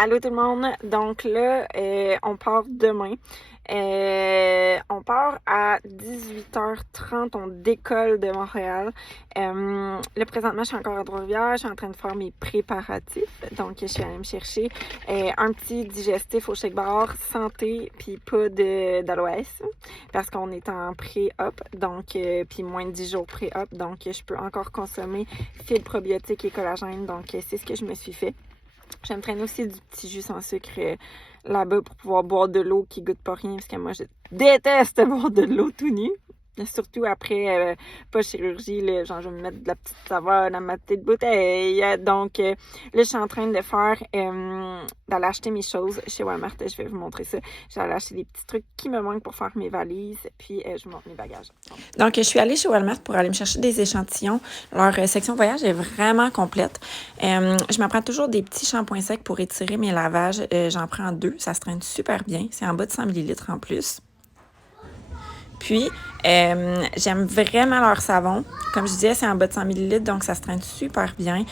Allô tout le monde, donc là, on part demain. On part à 18h30, on décolle de Montréal. Là, présentement, je suis encore à Trois-Rivières, je suis en train de faire mes préparatifs. Donc, je suis allée me chercher un petit digestif au shake bar santé, puis pas d'aloès, parce qu'on est en pré-op, donc, puis moins de 10 jours pré-op, donc je peux encore consommer fibres probiotiques et collagène, donc c'est ce que je me suis fait. Je vais me traîner aussi du petit jus sans sucre là-bas pour pouvoir boire de l'eau qui goûte pas rien, parce que moi, je déteste boire de l'eau tout nu. Surtout après, pas chirurgie, là, genre je vais me mettre de la petite saveur dans ma petite bouteille. Donc, là, je suis en train de faire, d'aller acheter mes choses chez Walmart. Je vais vous montrer ça. J'ai allé acheter des petits trucs qui me manquent pour faire mes valises, puis je vous montre mes bagages. Donc, je suis allée chez Walmart pour aller me chercher des échantillons. Leur section voyage est vraiment complète. Je m'en prends toujours des petits shampoings secs pour étirer mes lavages. J'en prends 2, ça se traîne super bien. C'est en bas de 100 ml en plus. Puis, j'aime vraiment leur savon. Comme je disais, c'est en bas de 100 ml, donc ça se traîne super bien.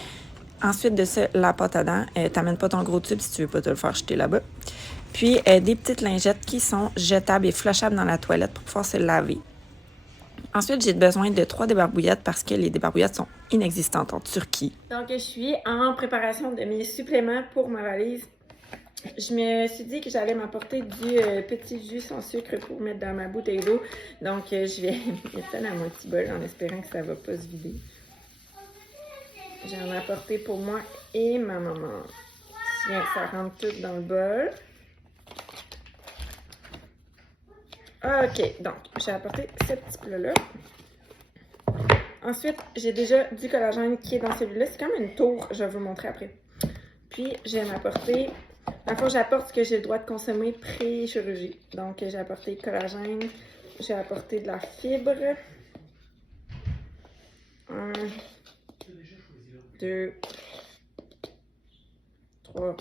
Ensuite de ça, la pâte à dents. T'amènes pas ton gros tube si tu veux pas te le faire jeter là-bas. Puis, des petites lingettes qui sont jetables et flushables dans la toilette pour pouvoir se laver. Ensuite, j'ai besoin de 3 débarbouillettes parce que les débarbouillettes sont inexistantes en Turquie. Donc, je suis en préparation de mes suppléments pour ma valise. Je me suis dit que j'allais m'apporter du petit jus sans sucre pour mettre dans ma bouteille d'eau. Donc, je vais mettre ça dans mon petit bol en espérant que ça ne va pas se vider. J'en ai apporté pour moi et ma maman. Tiens, ça rentre tout dans le bol. OK, donc, j'ai apporté ce petit plat-là. Ensuite, j'ai déjà du collagène qui est dans celui-là. C'est comme une tour, je vais vous montrer après. Puis, je vais m'apporter... Enfin, j'apporte ce que j'ai le droit de consommer pré-chirurgie. Donc, j'ai apporté collagène, j'ai apporté de la fibre. 1, 2, 3,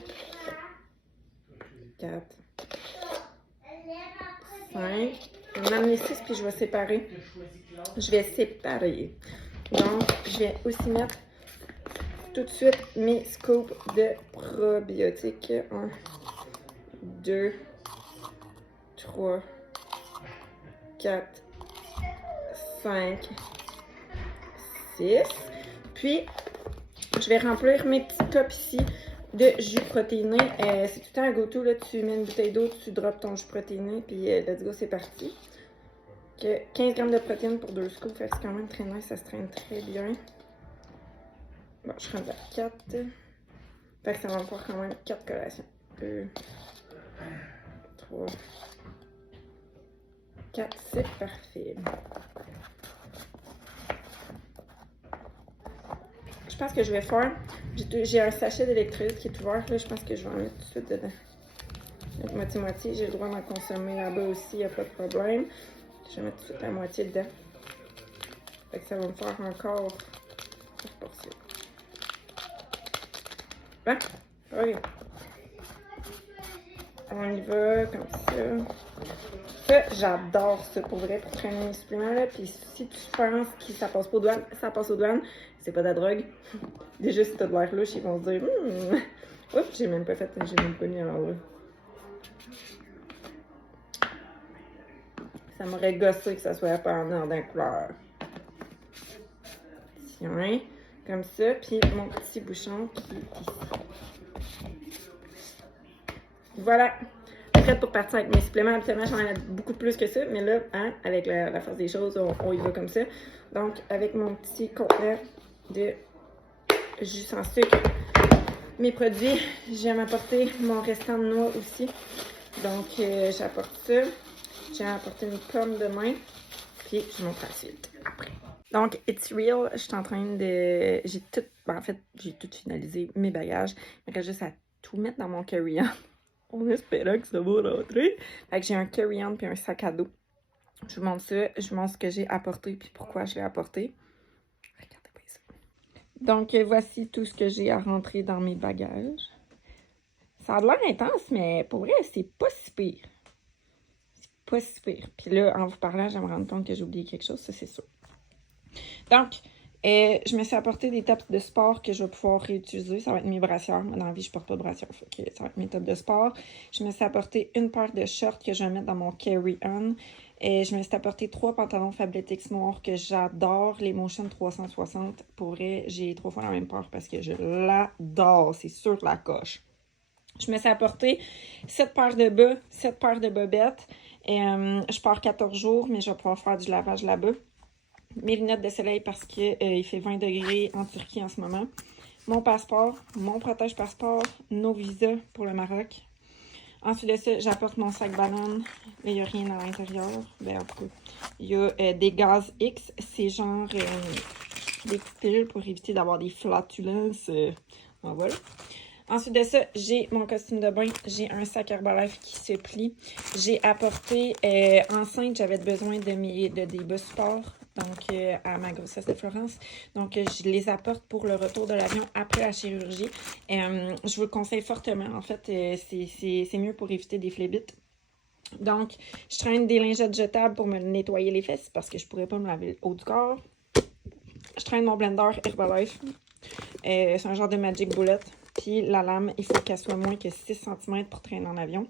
4, 5. Je vais en amener 6 puis je vais séparer. Je vais séparer. Donc, je vais aussi mettre tout de suite mes scoops de probiotiques. 1, 2, 3, 4, 5, 6. Puis, je vais remplir mes petits cups ici de jus protéiné. C'est tout le temps un go-to, là. Tu mets une bouteille d'eau, tu drops ton jus protéiné, puis let's go, c'est parti. 15 grammes de protéines pour 2 scoops, fait que c'est quand même très nice, ça se traîne très bien. Bon, je suis rendue à 4. Fait que ça va me faire quand même 4 collations. 2, 3, 4, c'est parfait. Je pense que je vais faire... J'ai un sachet d'électrolytes qui est ouvert, là. Je pense que je vais en mettre tout de suite dedans. Mettre moitié-moitié. J'ai le droit d'en consommer là-bas aussi, il n'y a pas de problème. Je vais mettre tout de suite la moitié dedans. Fait que ça va me faire encore 4 portions. Hein? OK. On y va comme ça. Ça, j'adore ça pour vrai, pour traîner mes suppléments là. Puis si tu penses que ça passe pas aux douanes, ça passe aux douanes. C'est pas de la drogue. Déjà, si t'as de l'air louche, ils vont se dire oups, j'ai même pas mis à l'endroit. Ça m'aurait gossé que ça soit pas en ordre d'une couleur. Tiens, comme ça. Puis mon petit bouchon qui est ici. Voilà. Prête pour partir avec mes suppléments. Habituellement, j'en ai beaucoup plus que ça. Mais là, hein, avec la force des choses, on y va comme ça. Donc, avec mon petit conteneur de jus sans sucre, mes produits, je vais m'apporter mon restant de noix aussi. Donc, j'apporte ça. J'ai apporté une pomme de main. Puis, je montre la suite après. Donc, it's real. Je suis en train de... J'ai tout finalisé mes bagages. Il me reste juste à tout mettre dans mon carry-on. On espérait que ça va rentrer. Fait que j'ai un carry-on puis un sac à dos. Je vous montre ça. Je vous montre ce que j'ai apporté puis pourquoi je l'ai apporté. Regardez pas ça. Donc, voici tout ce que j'ai à rentrer dans mes bagages. Ça a l'air intense, mais pour vrai, c'est pas si pire. C'est pas si pire. Puis là, en vous parlant, je me rends compte que j'ai oublié quelque chose, ça c'est sûr. Donc, Je me suis apporté des tops de sport que je vais pouvoir réutiliser. Ça va être mes brassières. Moi, dans la vie, je porte pas de brassière. Fait que ça va être mes tops de sport. Je me suis apporté une paire de shorts que je vais mettre dans mon carry-on. Je me suis apporté 3 pantalons Fabletics noirs que j'adore. Les Motion 360. Pour vrai, j'ai 3 fois la même paire parce que je l'adore. C'est sûr la coche. Je me suis apporté 7 paires de bas, 7 paires de bobettes. Je pars 14 jours, mais je vais pouvoir faire du lavage là-bas. Mes lunettes de soleil parce qu'il fait 20 degrés en Turquie en ce moment. Mon passeport, mon protège-passeport, nos visas pour le Maroc. Ensuite de ça, j'apporte mon sac banane. Mais il n'y a rien à l'intérieur. Ben, en tout cas, il y a des gaz X. C'est genre des petites pilules pour éviter d'avoir des flatulences. Voilà. Ensuite de ça, j'ai mon costume de bain, j'ai un sac Herbalife qui se plie. J'ai apporté, enceinte, j'avais besoin de des bas sport, donc à ma grossesse de Florence. Donc, je les apporte pour le retour de l'avion après la chirurgie. Je vous le conseille fortement. En fait, c'est mieux pour éviter des phlébites. Donc, je traîne des lingettes jetables pour me nettoyer les fesses parce que je pourrais pas me laver le haut du corps. Je traîne mon blender Herbalife. C'est un genre de Magic Bullet. Puis la lame, il faut qu'elle soit moins que 6 cm pour traîner en avion.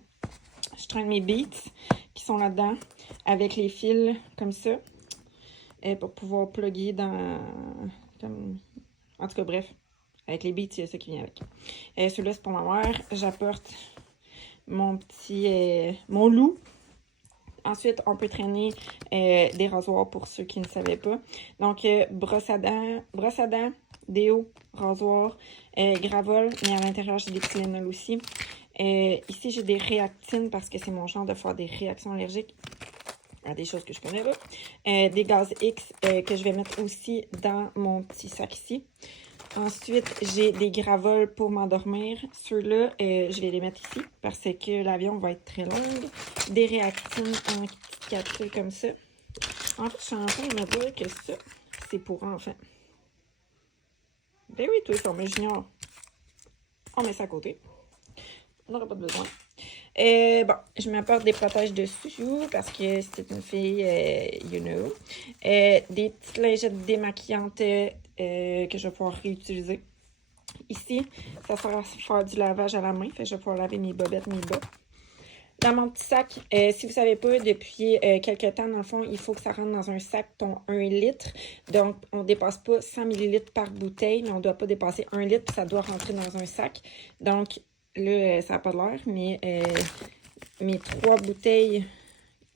Je traîne mes beats qui sont là-dedans avec les fils comme ça pour pouvoir plugger dans... En tout cas, bref. Avec les beats, il y a ça qui vient avec. Celui-là, c'est pour ma mère. J'apporte mon petit... mon loup. Ensuite, on peut traîner des rasoirs pour ceux qui ne savaient pas. Donc, brosse à dents, déo, rasoir, gravol, mais à l'intérieur, j'ai des Tylenol aussi. Ici, j'ai des réactines parce que c'est mon genre de faire des réactions allergiques à des choses que je connais pas. Des gaz X que je vais mettre aussi dans mon petit sac ici. Ensuite, j'ai des gravols pour m'endormir. Ceux-là, je vais les mettre ici parce que l'avion va être très long. Des réactines en petites capsules comme ça. En fait, je suis en train de me dire que ça, c'est pour enfants. Ben oui, toi, sur mes juniors. On met ça à côté. On n'aura pas besoin. Bon, je m'apporte des protèges dessous parce que c'est une fille, you know. Des petites lingettes démaquillantes que je vais pouvoir réutiliser. Ici, ça sert à faire du lavage à la main. Fait que je vais pouvoir laver mes bobettes, mes bas. Dans mon petit sac, si vous ne savez pas, depuis quelques temps, dans le fond, il faut que ça rentre dans un sac ton 1 litre. Donc, on ne dépasse pas 100 ml par bouteille, mais on ne doit pas dépasser 1 litre, puis ça doit rentrer dans un sac. Donc, là, ça n'a pas l'air, mais mes 3 bouteilles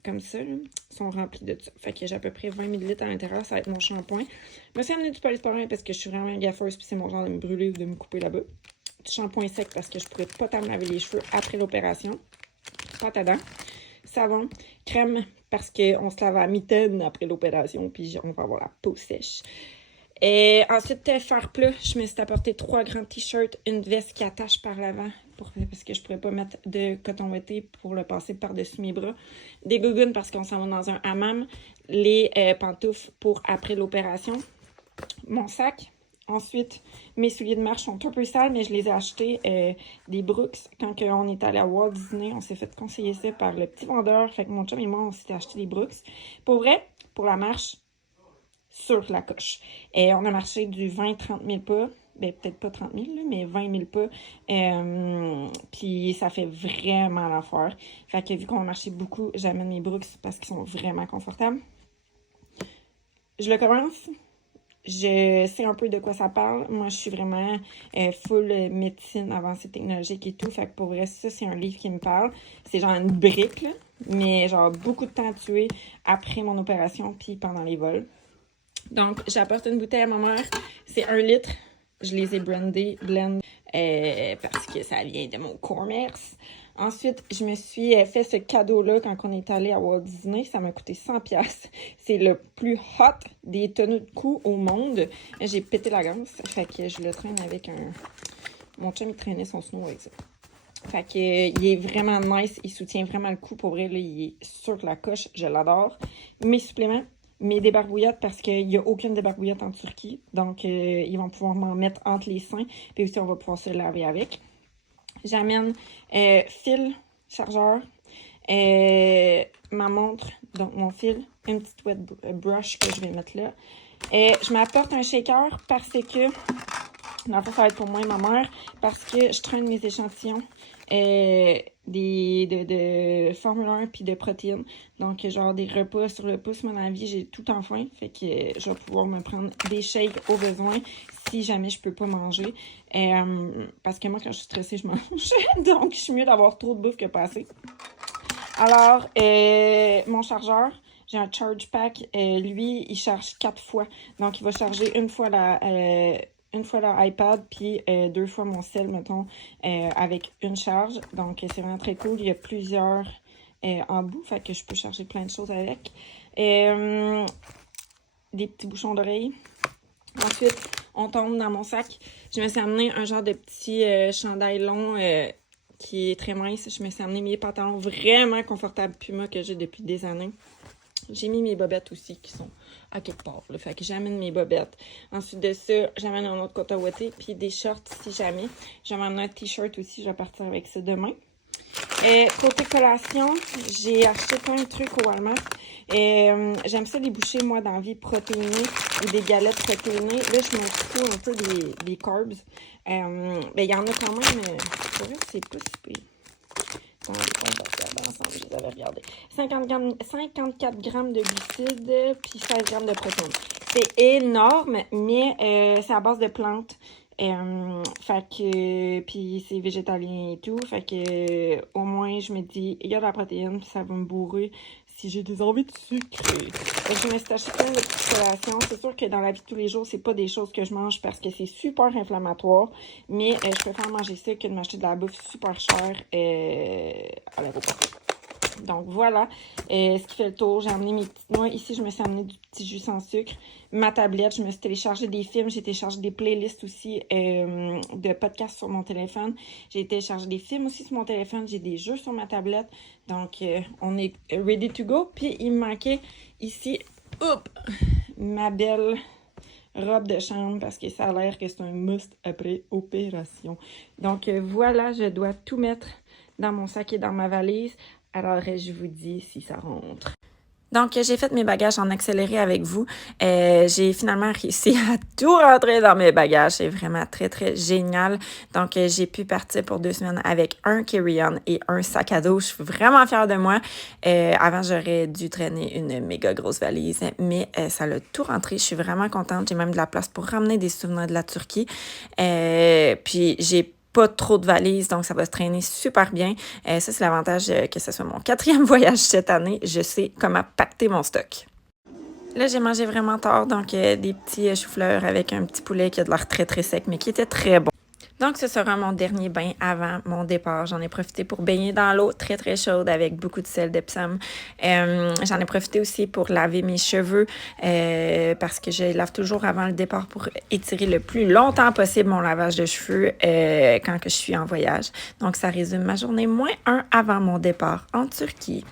comme ça là, sont remplies de ça. Fait que j'ai à peu près 20 ml à l'intérieur, ça va être mon shampoing. Je me suis amené du polysporin parce que je suis vraiment gaffeuse, puis c'est mon genre de me brûler ou de me couper là-bas. Du shampoing sec parce que je ne pourrais pas me laver les cheveux après l'opération. Pâte à dents, savon, crème parce qu'on se lave à mitaine après l'opération, puis on va avoir la peau sèche. Et ensuite, faire plat, je me suis apporté 3 grands t-shirts, une veste qui attache par l'avant parce que je pourrais pas mettre de coton ouaté pour le passer par-dessus mes bras. Des gougounes parce qu'on s'en va dans un hammam. Les pantoufles pour après l'opération. Mon sac. Ensuite, mes souliers de marche sont un peu sales, mais je les ai achetés des Brooks. Quand on est allé à Walt Disney, on s'est fait conseiller ça par le petit vendeur. Fait que mon chum et moi, on s'était acheté des Brooks. Pour vrai, pour la marche, sur la coche. Et on a marché du 20-30 000 pas. Ben, peut-être pas 30 000, là, mais 20 000 pas. Puis ça fait vraiment l'affaire. Fait que vu qu'on a marché beaucoup, j'amène mes Brooks parce qu'ils sont vraiment confortables. Je le commence. Je sais un peu de quoi ça parle. Moi, je suis vraiment full médecine avancée technologique et tout. Fait que pour vrai, ça, c'est un livre qui me parle. C'est genre une brique, là, mais genre beaucoup de temps à tuer après mon opération puis pendant les vols. Donc, j'apporte une bouteille à ma mère. C'est 1 litre. Je les ai blend parce que ça vient de mon commerce. Ensuite, je me suis fait ce cadeau-là quand on est allé à Walt Disney. Ça m'a coûté 100$. C'est le plus hot des tonneaux de cou au monde. J'ai pété la ganse. Fait que je le traîne avec un... Mon chum, il traînait son snow avec ça. Fait que il est vraiment nice. Il soutient vraiment le cou. Pour vrai, là, il est sur la coche. Je l'adore. Mes suppléments, mes débarbouillettes, parce qu'il n'y a aucune débarbouillette en Turquie. Donc, ils vont pouvoir m'en mettre entre les seins. Puis aussi, on va pouvoir se laver avec. J'amène fil, chargeur, ma montre, donc mon fil, une petite wet brush que je vais mettre là, Je m'apporte un shaker parce que, en fait, ça va être pour moi et ma mère, parce que je traîne mes échantillons de Formule 1 puis de protéines. Donc, genre des repas sur le pouce, moi, dans la vie, j'ai tout en faim. Fait que je vais pouvoir me prendre des shakes au besoin si jamais je peux pas manger. Parce que moi, quand je suis stressée, je mange. Donc, je suis mieux d'avoir trop de bouffe que pas assez. Alors, mon chargeur, j'ai un charge pack. Lui, il charge 4 fois. Donc, il va charger une fois l'iPad, puis 2 fois mon cell, mettons, avec une charge. Donc, c'est vraiment très cool. Il y a plusieurs embouts, fait que je peux charger plein de choses avec. Des petits bouchons d'oreilles. Ensuite, on tombe dans mon sac. Je me suis amené un genre de petit chandail long qui est très mince. Je me suis amené mes pantalons vraiment confortables Puma que j'ai depuis des années. J'ai mis mes bobettes aussi qui sont à quelque part. Là. Fait que j'amène mes bobettes. Ensuite de ça, j'amène un autre côte à ouater puis des shorts si jamais. J'amène un t-shirt aussi. Je vais partir avec ça demain. Côté collation, j'ai acheté plein de trucs au Walmart. J'aime ça les boucher, moi, dans la vie protéinée ou des galettes protéinées. Là, je m'en fous un peu des carbs. Il y en a quand même, mais pour vrai, c'est pas si pire. On va regarder ensemble, je les avais regardés. 54 grammes de glucides, puis 16 grammes de protéines. C'est énorme, mais c'est à base de plantes. Fait que, puis c'est végétalien et tout. Fait que, au moins, je me dis, il y a de la protéine, puis ça va me bourrer si j'ai des envies de sucre. Je me suis acheté plein de petites collations. C'est sûr que dans la vie de tous les jours, c'est pas des choses que je mange parce que c'est super inflammatoire. Mais je préfère manger ça que de m'acheter de la bouffe super chère à l'aéroport. Donc voilà, ce qui fait le tour. J'ai amené mes petites noix. Ici, je me suis amené du petit jus sans sucre. Ma tablette, je me suis téléchargé des films. J'ai téléchargé des playlists aussi de podcasts sur mon téléphone. J'ai téléchargé des films aussi sur mon téléphone. J'ai des jeux sur ma tablette. Donc, on est ready to go. Puis, il me manquait ici, ma belle robe de chambre parce que ça a l'air que c'est un must après opération. Donc, voilà, je dois tout mettre dans mon sac et dans ma valise. Alors, je vous dis si ça rentre. Donc, j'ai fait mes bagages en accéléré avec vous. J'ai finalement réussi à tout rentrer dans mes bagages. C'est vraiment très, très génial. Donc, j'ai pu partir pour 2 semaines avec un carry-on et un sac à dos. Je suis vraiment fière de moi. Avant, j'aurais dû traîner une méga grosse valise, mais ça l'a tout rentré. Je suis vraiment contente. J'ai même de la place pour ramener des souvenirs de la Turquie. Puis, j'ai pas trop de valises, donc ça va se traîner super bien. Ça, c'est l'avantage que ce soit mon 4e voyage cette année. Je sais comment pacter mon stock. Là, j'ai mangé vraiment tard, donc des petits choux-fleurs avec un petit poulet qui a de l'air très, très sec, mais qui était très bon. Donc, ce sera mon dernier bain avant mon départ. J'en ai profité pour baigner dans l'eau très, très chaude avec beaucoup de sel d'Epsom. J'en ai profité aussi pour laver mes cheveux parce que je lave toujours avant le départ pour étirer le plus longtemps possible mon lavage de cheveux quand que je suis en voyage. Donc, ça résume ma journée -1 avant mon départ en Turquie.